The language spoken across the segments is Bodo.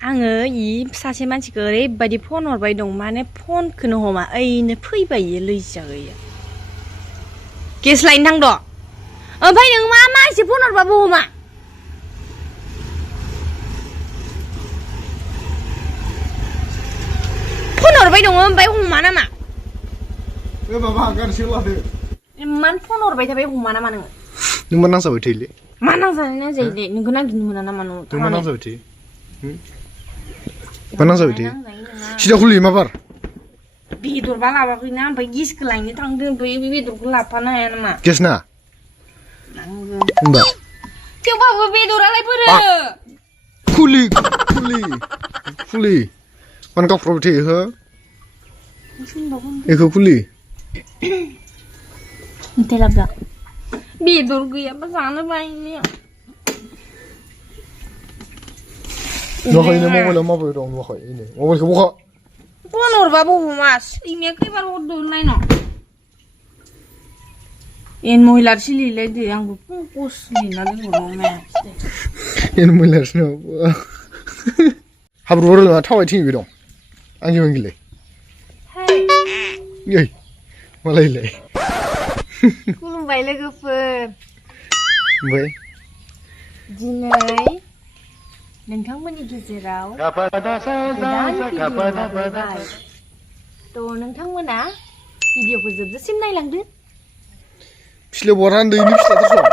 आङो इ सासे मानसिखौ ओरैबायदि फन हरबाय दं माने फनखौनो हमा ओइनो फैबाय इयो लैजा गैया गेस लायनो थांद' ओमफ्राय नों मा एसे फन हरबाबो हमा फन हरबाय दङ ओमफ्राय हमा नामा माबा गारसो लादो इमान फन हरबाय थाबाय हमा नामा नोङो नों मा नांजाबाय थायोलै मा नांजायोलै नोंखौ नांगिरनो मोना नामा न'आव नों मा नांजाबाय थायो मा नांजाबाय थायो सिदा खुलियो मा बार बेदरबा लाबाखैना ओमफ्राय गेसखौ लायनो थांदों ओमफ्राय बे बेदरखौ लाफानो हाया नामा गेस ना नांगौ होनबा थेवबाबो बेदरालाय बोरो खुलि मानो गावफ्रावबाय थायो हो बेखौ खुलि लाबदा बेदर गैयाबा जानो बायनो नुवाखैनो मबाइलाव माबोरै दं नुवाखै इनो मबाइलखौ बहा फन हरबाबो हमा सैमाया खैबार हरदों नायनो एन महिलार सिलिलाय दे आंबो पस्ट लिरना दोनहरनांगौ एन महिलारसो हाब्रु रोङा थाबाय थिंबो दं आंनि मंगिलाय ओइ मालायलाय खुलुमबाय लोगोफोर ओमफ्राय दिनै नोंथांमोननि गेजेराव गोदान भिडिअ लाबोबाय थ' नोंथांमोना भिडिअखौ जोबजासिम नायलांदो फिस्लायाव बहा उन्दैनि फिसाफोर दं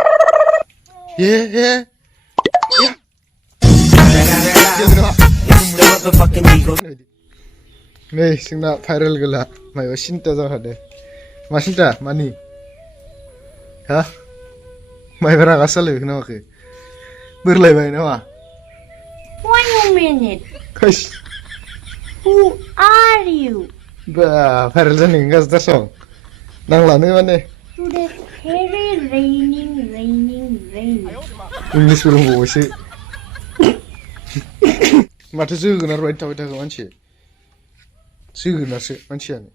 नै जोंना भाइरेल गला माबा सिन्था जाखादो मा सिन्था मानि हा माइबा रागा सालायबाय नामाखै बोरलायबाय नामा One minute. Kush. Who are you? Viral जानायनि गाज्रि सं नांलानो माने Today very raining. इंलिश रोंबावबायसो माथो जोगोनार बायदि थाबाय थाखो मानसि जोगोनारसो मानसियानो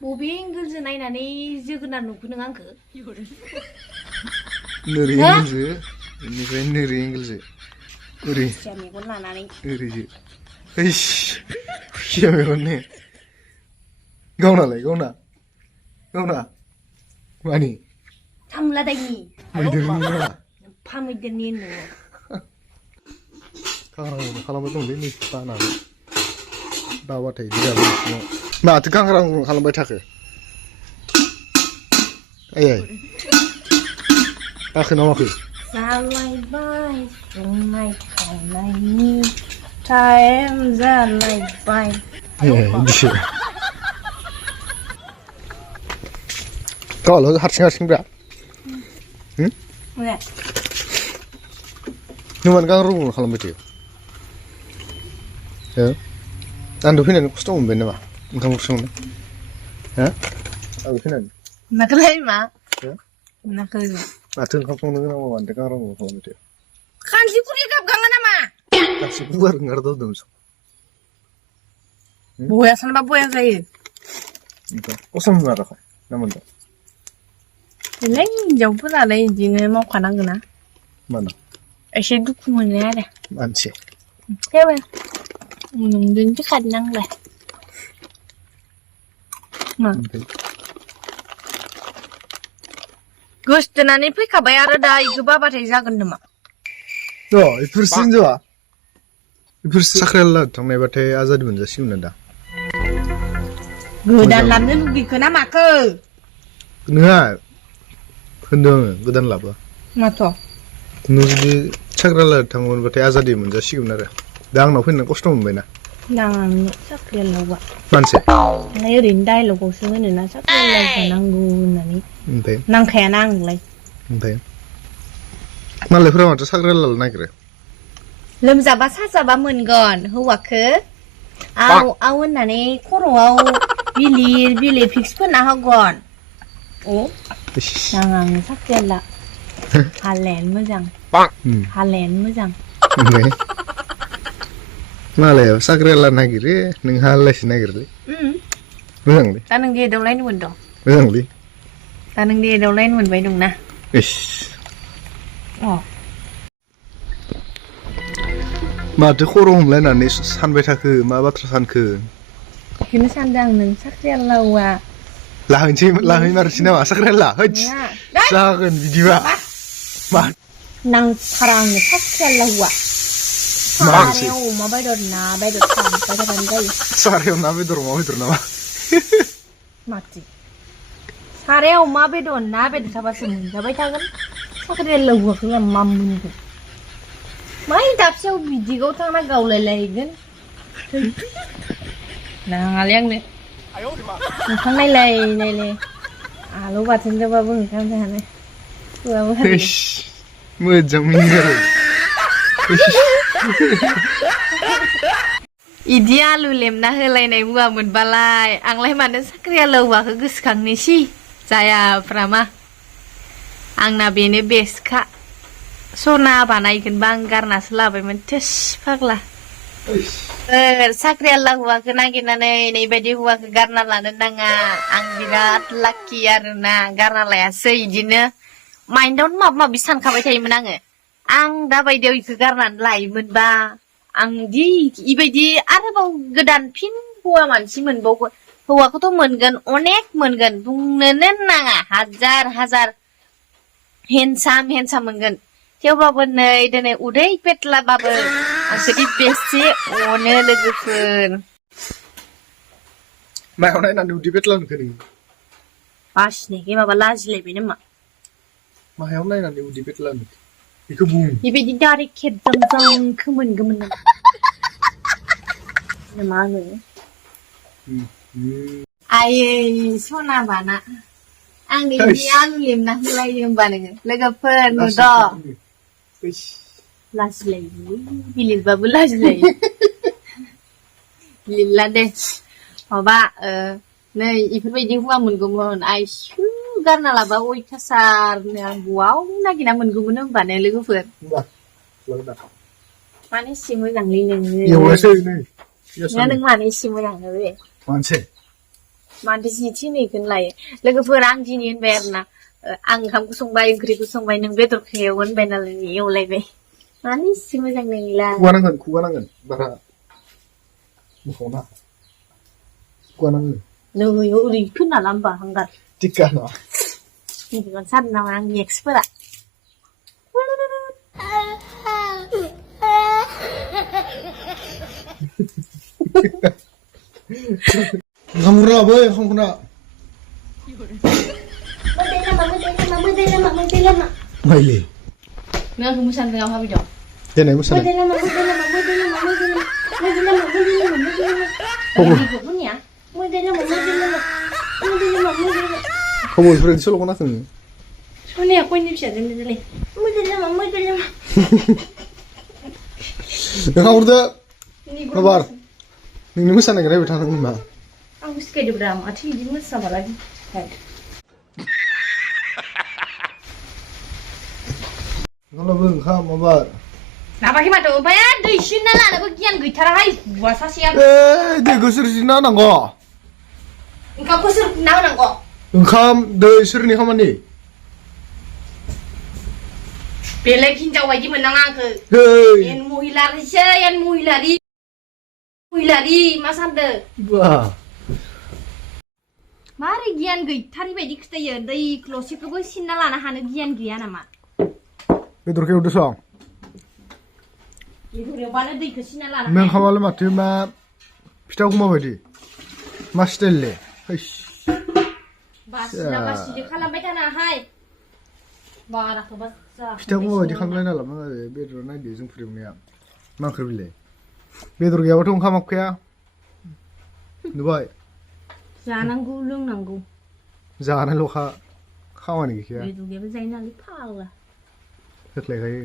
बबे एंगोलजों नायनानै जोगोनार नुखो नों आंखो नोरै एंगोलजो बेनिफ्राय नोरै एंगोलजो ओरै मेगन लानानै ओरैसो ओइस खुसिया मेगन ने गावनालाय गावना मानि सामलादायनि मैदेरनि नामा फा मैदेरनि होनदों गांग्रां खालामबाय दंलै नै बानानै बाबाथाय बिराद माथो गांग्रां खालामबाय थाखो आयै दाखो नामाखै जालायबाय संनाय खावनायनि टाइम जालायबाय बिदिसो गावल' हारसिं नों मानो गांग्रां खालामबाय थायो आंथ' फैनानै खस्थ' मोनबाय नामा ओंखाम ओंख्रि संनो हो आंबो फैनानै नाखौलाय मा नाखौ माथो ओंखाम संनो गोनां मानोथो गांग्रां खालामबाय थायो खानसिफुरि गाबगाङा नामा गासिबो गुवार ओंखारदों बया सानबा बया जायो कसम माराखै ना मोनदों बेलाय हिनजावफोरालाय बिदिनो मावखानांगौ ना मानो एसे दुखु मोनो आरो मानसि जेबो नोंजोंसो खारनांलाय मा गोसथोनानै फैखाबाय आरो दा इखौ बाबाथाय जागोन नामा बेफोरसो हिनजावा बेफोरसो साख्रियाला थांनायबाथाय आजादि मोनजासिगोन ना दा गोदान लाबनो लुगैखो ना माखो नोङा होनदों आङो गोदान लाबो माथ' नों जुदि साख्रियाला थांबाथाय आजादि मोनजासिगोन आरो दा आंनाव फैनानै खस्थ' मोनबायना नाङा साख्रियालावबा मानसि ओरैनो डाइलगावसो होनोना साख्रियालाव नांगौ होननानै ओमफ्राय नांखायाना आंलाय ओमफ्राय मालायफोरा माथो साख्रियाला नागिरो लोमजाबा साजाबा मोनगोन हौवाखो आव होननानै खर'आव बिलिर फिक्स फोनना होगोन नाङा आंनो साख्रियाला हालायानो मोजां ओमफ्राय मालायाव साख्रियाला नागिरो नोंहा आलायसो नागिरोलै मोजांलै दा नों एदावलायनो मोनदों मोजांलै दा नों एदावलायनो मोनबाय दंना इस माथो खर' हमलायनानै सानबाय थाखो मा बाथ्रा सानखो बेखौनो सानदों आं नों साख्रिया लावा लाहै मारसै नामा साख्रियाला होद जागोन बिदिबा मा नांथारा आंनो साख्रिया लावा सारायाव अमा बेदर ना बेदर थांबाय थाबानो जायो सारायाव ना बेदर अमा बेदर नामा माथि सारायाव अमा बेदर ना बेदर थाबासो मोनजाबाय थागोन साख्रिया लावाखै आं मा मोनगोन माइ दाबसेयाव बिदिगाव थांना गावलायलायगोन नाङालै आंनो मोखां नायलाय आलु बाथोनजोंबाबो ओंखाम जानो होआबो मोजां मिनिगारो इदि आलु लेमना होलायनाय मुवा मोनबालाय आंलाय मानो साख्रिया लावाखौ गोसोखांनोसै जायाफ्रा मा आंना बेनो बेस्टखा सना बानायगोनबा आं गारनासो लाबायमोन थोस फाग्ला साख्रियाला हौवाखौ नागिरनानै नैबायदि हौवाखौ गारना लानो नाङा आं बिराद लाक्कि आरोना गारना लायासै इदिनो माइन्डआवनो माबा माबि सानखाबाय थायोमोन आं दा बायदियाव इखौ गारनानै लायोमोनबा आं दि इबायदि आरोबाव गोदान फिन हौवा मानसि मोनबावगोन हौवाखौथ' मोनगोन अनेक मोनगोन बुंनोनो नाङा हाजार हेन्डसाम मोनगोन थेवबाबो नै दिनै उदै पेटलाबाबो आंखौदि बेसे अनो लोगोफोर मायाव नायनानै उदै पेटला होनखो नोङो बासिनायखाय माबा लाजिलायबाय नामा मायाव नायनानै उदै पेटला होनखो बेखौ बुं बेबायदि डाइरेक्ट खेबजामखौ मोनगौमोन नामा मा होनो आयै सना बाना आंनो इदि आलु लेमना होलायो होमबा नोङो लोगोफोर नुद' लाजिलायो बिलिरबाबो लाजिलायो लिरला दे माबा नै इफोरबायदि हौवा मोनगौमोन आइसु गारना लाबा अयथासारनो आं बआव नागिरना मोनगौमोन होमबानो लोगोफोर मानो एसे मोजांलै नोङो नों मानो एसे मोजां बे मानोथो जिथि नैखौनो लायो लोगोफोर आं दिनै होनबाय आरोना आं ओंखामखौ संबाय ओंख्रिखौ संबाय नों बेदरखौ एव होनबाय नालाय एवलायबाय मानो एसे मोजां नोंला खुगा नांगोन बारा मख'ना खुगा नांगोन नोङो ओरै खोना ला होमबा हांगार टिका नङा बिदिनो सानो नामा आंनि एक्सफोरा ओंखामखौनो लाबोय ओंखामखौनो माइले नों आंखौ मोसानो रोङा भाबि दं देनाय मोसानाय खबर बेफोरबायदि सल' खोनाखो नोङो सनाया कयनि फिसाजों दालाय ओंखामखौदो माबार नोंनि मोसानायखौ नायबाय थानांगोन मा आंबो सिखायदोब्रा माथो इदि मोसाबालाय ओंखामलाबो ओंखाम माबार लाबाखै माथो ओमफ्राय दै सिनना लानोबो गियान गैथाराहाय हुवा सासेया दैखौ सोर सिनना होनांगौ ओंखामखौ सोर खुरना होनांगौ ओंखाम दै सोरनि खामानि बेलेग हिनजाव बायदि मोननाङा आंखौ एन महिलारिसो एन महिलारि मा सानदों बा मारै गियान गैथारि बायदि खिथायो दै क्लसेखौबो सिनना लानो हानो गियान गैया नामा बेदरखौ एवदो सं बेदर एवबानो दैखौ सिनना लानो नों ओंखामालाय माथो मा फिथाखौ माबायदि मा स्टाइललै बासिना बासिदो खालामबाय थानाहाय बाराखौ बासा फिथाखौ माबायदि खालामलायना लाबोनांगौ आरो बेदर नायदो जों फुदुंनाया मा ओंख्रि बिलाय बेदर गैयाबाथ' ओंखाम हाबखाया नुबाय जानांगौ लोंनांगौ जानायल'खा खामानि गैखाया बेदर गैयाबा जायो नालाय फाग्ला होख्लायखायो